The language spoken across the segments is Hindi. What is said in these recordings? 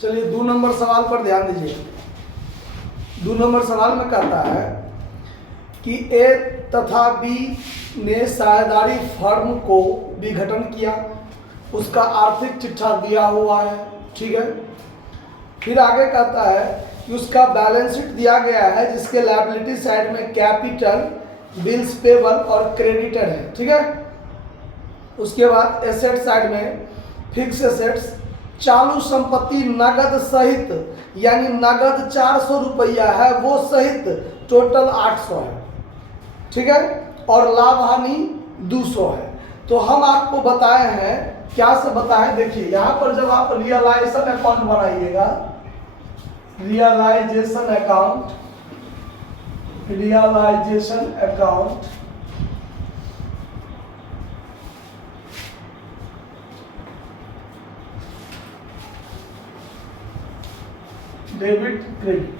चलिए 2 नंबर सवाल पर ध्यान दीजिए। 2 नंबर सवाल में कहता है कि ए तथा बी ने साझेदारी फर्म को विघटन किया, उसका आर्थिक चिट्ठा दिया हुआ है, ठीक है। फिर आगे कहता है कि उसका बैलेंस शीट दिया गया है जिसके लायबिलिटी साइड में कैपिटल, बिल्स पेबल और क्रेडिटर है, ठीक है। उसके बाद एसेट साइड में फिक्स एसेट्स, चालू संपत्ति नगद सहित यानी नगद 400 रुपया है वो सहित टोटल 800 है, ठीक है। और लाभ हानि 200 है। तो हम आपको बताए हैं, क्या से बताएं, देखिए यहाँ पर जब आप रियलाइजेशन अकाउंट बनाइएगा, रियलाइजेशन अकाउंट डेबिट क्रेडिट,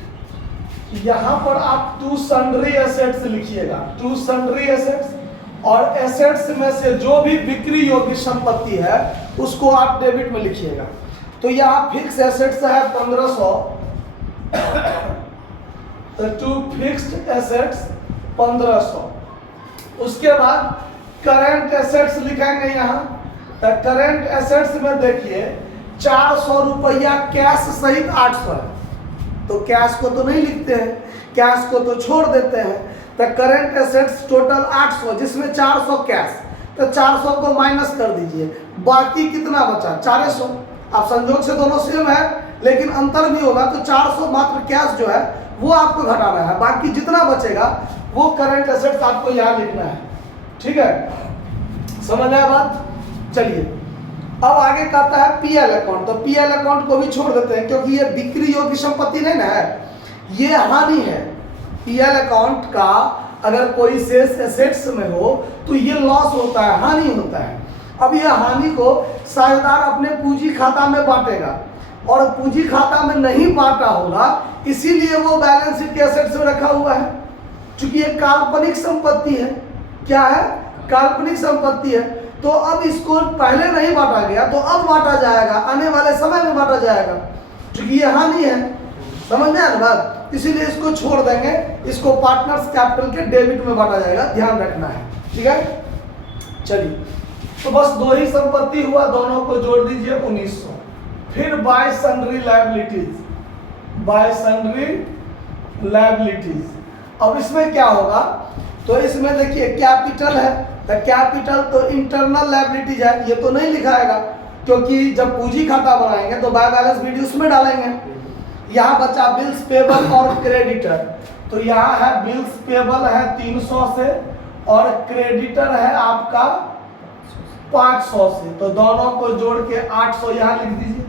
यहाँ पर आप टू सन्ड्री एसेट्स लिखिएगा, टू सन्ड्री एसेट्स, और एसेट्स में से जो भी बिक्री योग्य संपत्ति है उसको आप डेबिट में लिखिएगा। तो यहाँ फिक्स एसेट्स है 1500, तो टू फिक्स्ड एसेट्स 1500। उसके बाद करंट एसेट्स लिखेंगे यहाँ, तो करंट एसेट्स में देखिए 400 रुपया कैश सहित 800 है, तो कैश को तो नहीं लिखते हैं, कैश को तो छोड़ देते हैं। तो करंट एसेट्स टोटल 800 जिसमें 400 कैश, तो 400 को माइनस कर दीजिए, बाकी कितना बचा 400। अब संयोग से दोनों सेम है लेकिन अंतर भी होगा, तो 400 मात्र कैश जो है वो आपको घटाना है, बाकी जितना बचेगा वो करंट एसेट्स आपको यहाँ लिखना है, ठीक है। समझ आया बात। चलिए अब आगे कहता है पीएल अकाउंट, तो पीएल अकाउंट को भी छोड़ देते हैं क्योंकि ये बिक्री योग्य संपत्ति नहीं ना है, ये हानि है। पीएल अकाउंट का अगर कोई शेष एसेट्स में हो तो ये लॉस होता है, हानि होता है। अब ये हानि को साझेदार अपने पूंजी खाता में बांटेगा, और पूंजी खाता में नहीं बांटा होगा इसीलिए वो बैलेंस शीट के एसेट्स में रखा हुआ है, क्योंकि ये काल्पनिक संपत्ति है। क्या है? काल्पनिक संपत्ति है। तो अब इसको पहले नहीं बांटा गया तो अब बांटा जाएगा, आने वाले समय में बांटा जाएगा, क्योंकि ये हानि है। समझ में आया ना बात? इसीलिए इसको छोड़ देंगे, इसको पार्टनर्स कैपिटल के डेबिट में बांटा जाएगा, ध्यान रखना है, ठीक है। चलिए तो बस 2 ही संपत्ति हुआ, दोनों को जोड़ दीजिए 1900। फिर bye sundry liabilities, bye sundry liabilities. अब इसमें क्या होगा, तो इसमें देखिए कैपिटल है, तो कैपिटल तो इंटरनल लायबिलिटीज है, ये तो नहीं लिखाएगा क्योंकि जब पूंजी खाता बनाएंगे तो बाय बैलेंस शीट उसमें डालेंगे। यहाँ बचा बिल्स पेबल और क्रेडिटर, तो यहाँ है बिल्स पेबल है 300 से और क्रेडिटर है आपका 500 से, तो दोनों को जोड़ के 800 यहाँ लिख दीजिए।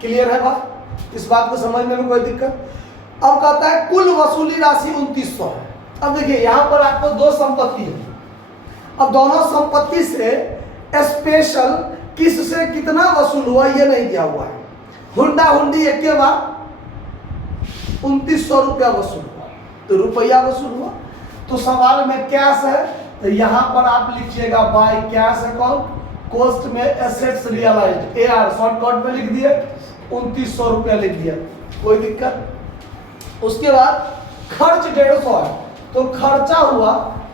क्लियर है बात? इस बात को समझने में कोई दिक्कत? अब कहता है कुल वसूली राशि 2900 है। अब देखिए यहाँ पर आपको 2 संपत्ति है, अब दोनों संपत्ति से स्पेशल किस से कितना वसूल हुआ ये नहीं दिया हुआ है। हुंडा हुंडी एक के बाद 2900 रुपया वसूल हुआ, तो रुपया वसूल हुआ। तो सवाल में कैश है, तो यहाँ पर आप लिखिएगा बाय कैश अकाउंट, कॉस्ट में एसेट्स रियलाइज्ड, AR शॉर्टकट में लिख दिए, 2900 रुपया लिख दिया, कोई दिक्कत। उसके बाद खर्च 150 है, तो खर्चा हुआ,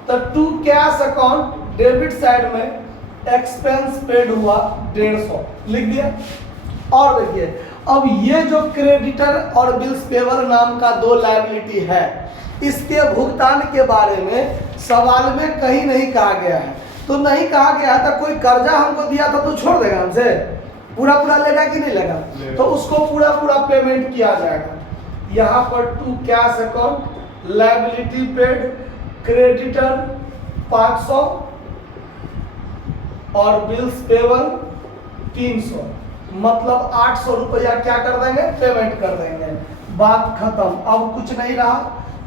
तो to cash account debit side में एक्सपेंस पेड हुआ 150 लिख दिया। और देखिए अब ये जो क्रेडिटर और बिल्स पेबल नाम का 2 लायबिलिटी है, इसके भुगतान के बारे में सवाल में कहीं नहीं कहा गया है। तो नहीं कहा गया था, कोई कर्जा हमको दिया था तो छोड़ देगा हमसे, पूरा पूरा लेगा कि नहीं लेगा, तो उसको पूरा पूरा पेमेंट किया जाएगा। यहाँ पर to cash account liability paid, creditor 500 और बिल्स पेबल 300, मतलब 800 रुपया क्या कर देंगे, पेमेंट कर देंगे, बात खत्म। अब कुछ नहीं रहा,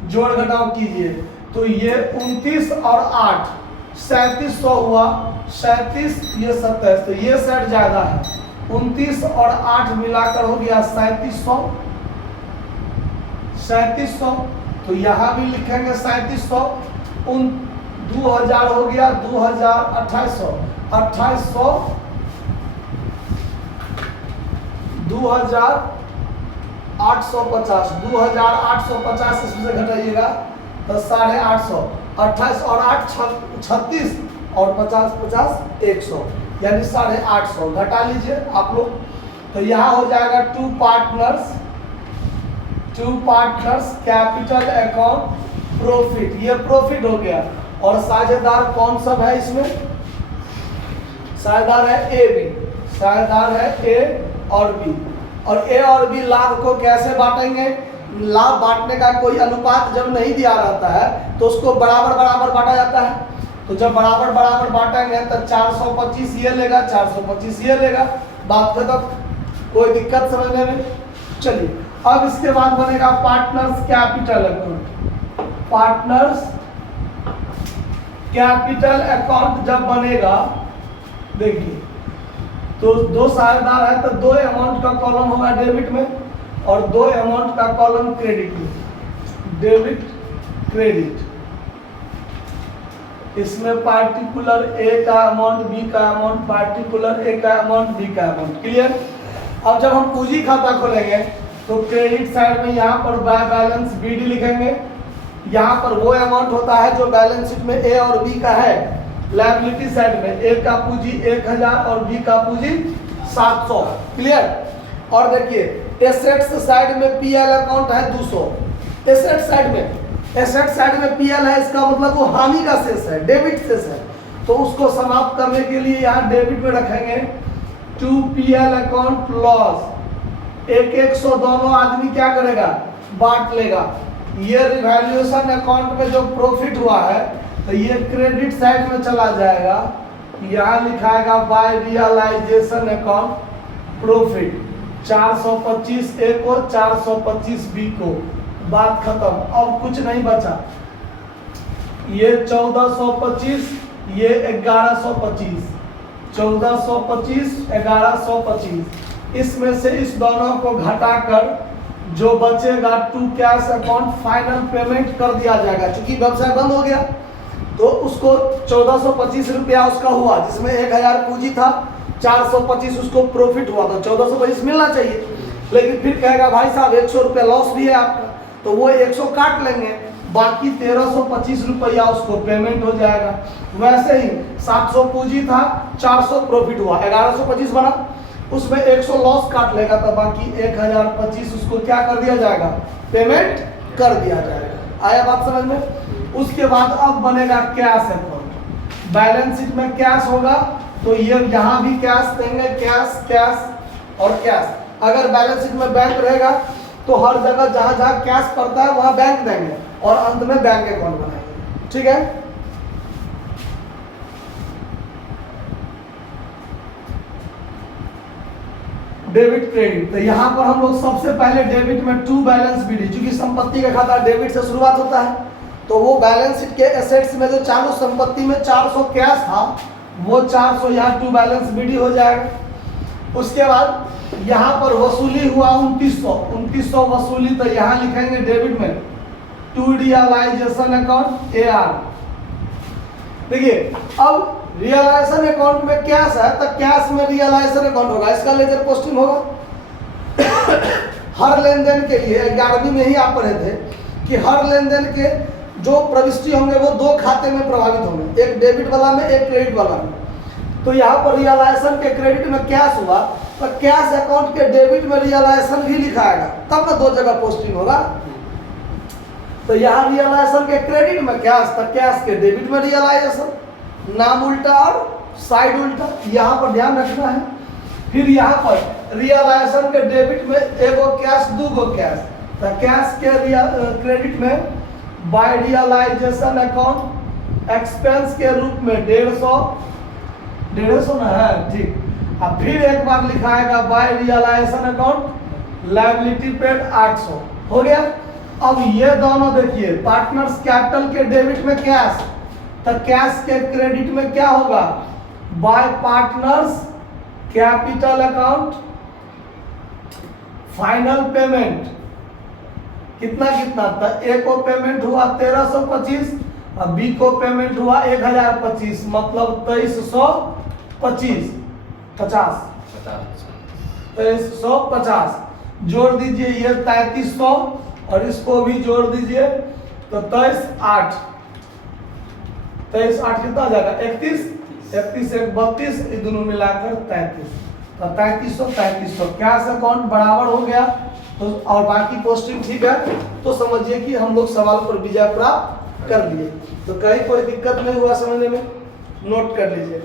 जोड़ घटाव कीजिए, तो ये 29 और 8 3700 हुआ, 37 ये 27, तो ये सेट ज्यादा है, 29 और 8 मिलाकर हो गया 3700, 3700, तो यहाँ भी लिखेंगे 3700, 2000 हो गया 2000, 2800, 2850, 2850 इसमें से घटाइएगा तो 850, 28 और 8 36 और 50 50 100 यानी 850 घटा लीजिए आप लोग। तो यहाँ हो जाएगा to partners capital account profit, ये प्रॉफिट हो गया। और साझेदार कौन सब है इसमें? साझेदार है ए बी, साझेदार है ए और बी। और ए और बी लाभ को कैसे बांटेंगे? लाभ बांटने का कोई अनुपात जब नहीं दिया रहता है तो उसको बराबर बराबर बांटा जाता है। तो जब बराबर बराबर बांटेंगे तो 425 ये लेगा, 425 ये लेगा, बात खत्म, कोई दिक्कत समझने में? चलिए अब इसके बाद बनेगा partners capital account. Partners capital account जब बनेगा, देखिए तो दो साझेदार है तो 2 अमाउंट का कॉलम होगा डेबिट में और 2 अमाउंट का कॉलम क्रेडिट में, डेबिट क्रेडिट। इसमें पार्टिकुलर ए का अमाउंट, बी का अमाउंट, पार्टिकुलर ए का अमाउंट, बी का अमाउंट। क्लियर? अब जब हम पूंजी खाता खोलेंगे तो क्रेडिट साइड में यहाँ पर बाय बैलेंस BD लिखेंगे। यहाँ पर वो अमाउंट होता है जो बैलेंस शीट में ए और बी का है। लायबिलिटी साइड में ए का पूंजी 1000 और बी का पूंजी 700। क्लियर? और देखिए एसेट्स साइड में PL अकाउंट है 200। एसेट साइड में PL है, इसका मतलब वो हानि का शेष है, डेबिट शेष है। तो उसको समाप्त करने के लिए यहाँ डेबिट में रखेंगे टू PL अकाउंट लॉस। 100 दोनों आदमी क्या करेगा? बांट लेगा। ये रिवैल्यूएशन अकाउंट में जो प्रॉफिट हुआ है तो ये क्रेडिट साइड में चला जाएगा। यहाँ लिखाएगा बाय रियलाइजेशन अकाउंट प्रॉफिट, 425 ए को, 425 बी को, बात खत्म। अब कुछ नहीं बचा। ये 1425, ये 1125, 1425 1125। इसमें से इस दोनों को घटाकर जो बचेगा to cash account final payment कर दिया जाएगा। क्योंकि व्यवसाय बंद हो गया तो उसको 1425 रुपया उसका हुआ, जिसमें 1000 पूंजी था, 425 उसको प्रॉफिट हुआ, तो 1425 मिलना चाहिए। लेकिन फिर कहेगा भाई साहब 100 रुपया लॉस भी है आपका, तो वो 100 काट लेंगे, बाकी 1325 रुपया उसको पेमेंट हो जाएगा। वैसे ही 700 पूंजी था, 400 प्रॉफिट हुआ, 1125 बना, उसमें 100 लॉस काट लेगा, तो बाकी 1025 उसको क्या कर दिया जाएगा? पेमेंट कर दिया जाएगा। आया बात समझ में? उसके बाद अब बनेगा कैश अकाउंट। बैलेंस शीट में कैश होगा तो ये यहाँ भी कैश देंगे, कैश कैश और कैश। अगर बैलेंस शीट में बैंक रहेगा तो हर जगह जहाँ जहाँ कैश पड़ता है वहाँ बैंक देंगे और अंत में बैंक अकाउंट बनाएंगे। ठीक है? Debit credit. तो यहाँ पर हम लोग सबसे पहले डेबिट में टू बैलेंस BD, क्योंकि संपत्ति का खाता डेबिट से शुरुआत होता है, तो वो बैलेंस शीट के एसेट्स में जो चालू संपत्ति में 400 कैश था, वो 400 यहाँ टू बैलेंस BD हो जाएगा। उसके बाद यहाँ पर वसूली हुआ 2900 वसूली, तो यहाँ लिखेंगे डेबिट में टू रियलाइजेशन अकाउंट AR। देखिए अब रियलाइजेशन अकाउंट में कैश है तो कैश में रियलाइजेशन अकाउंट होगा, इसका लेजर पोस्टिंग होगा। हर लेन देन के लिए 11वीं में ही आप पढ़े थे कि हर लेन देन के जो प्रविष्टि होंगे वो 2 खाते में प्रभावित होंगे, एक डेबिट वाला में, एक क्रेडिट वाला में। तो यहाँ पर रियलाइजेशन के क्रेडिट में कैश हुआ तो कैश अकाउंट के डेबिट में रियलाइजेशन भी लिखाएगा, तब ना 2 जगह पोस्टिंग होगा। तो यहाँ रियलाइजेशन के क्रेडिट में कैश, तो कैश के डेबिट में रियलाइजेशन, नाम उल्टा और साइड उल्टा, यहाँ पर ध्यान रखना है। फिर यहाँ पर रियलाइजेशन के डेबिट में एगो कैश, 2 गो कैश, तो कैश के क्रेडिट में बाय रियलाइजेशन अकाउंट एक्सपेंस के रूप में 150 ना है, ठीक। अब फिर एक बार लिखाएगा by realization account liability paid 800, हो गया। अब ये दोनों देखिए, पार्टनर्स कैपिटल के डेबिट में कैश, तो कैश के क्रेडिट में क्या होगा? By partners capital account final payment कितना कितना था? ए को पेमेंट हुआ 1325 और बी को पेमेंट हुआ 1025, मतलब 2325 50। 2350 जोड़ दीजिए, ये 3300 और इसको भी जोड़ दीजिए तो 23 8 कितना आ जाएगा 31, 31 1 32, ये दोनों मिलाकर 33, तो 3300 कैश अकाउंट बराबर हो गया। तो और बाकी पोस्टिंग ठीक है, तो समझिए कि हम लोग सवाल पर विजय प्राप्त कर लिए। तो कहीं कोई दिक्कत नहीं हुआ समझने में, नोट कर लीजिए।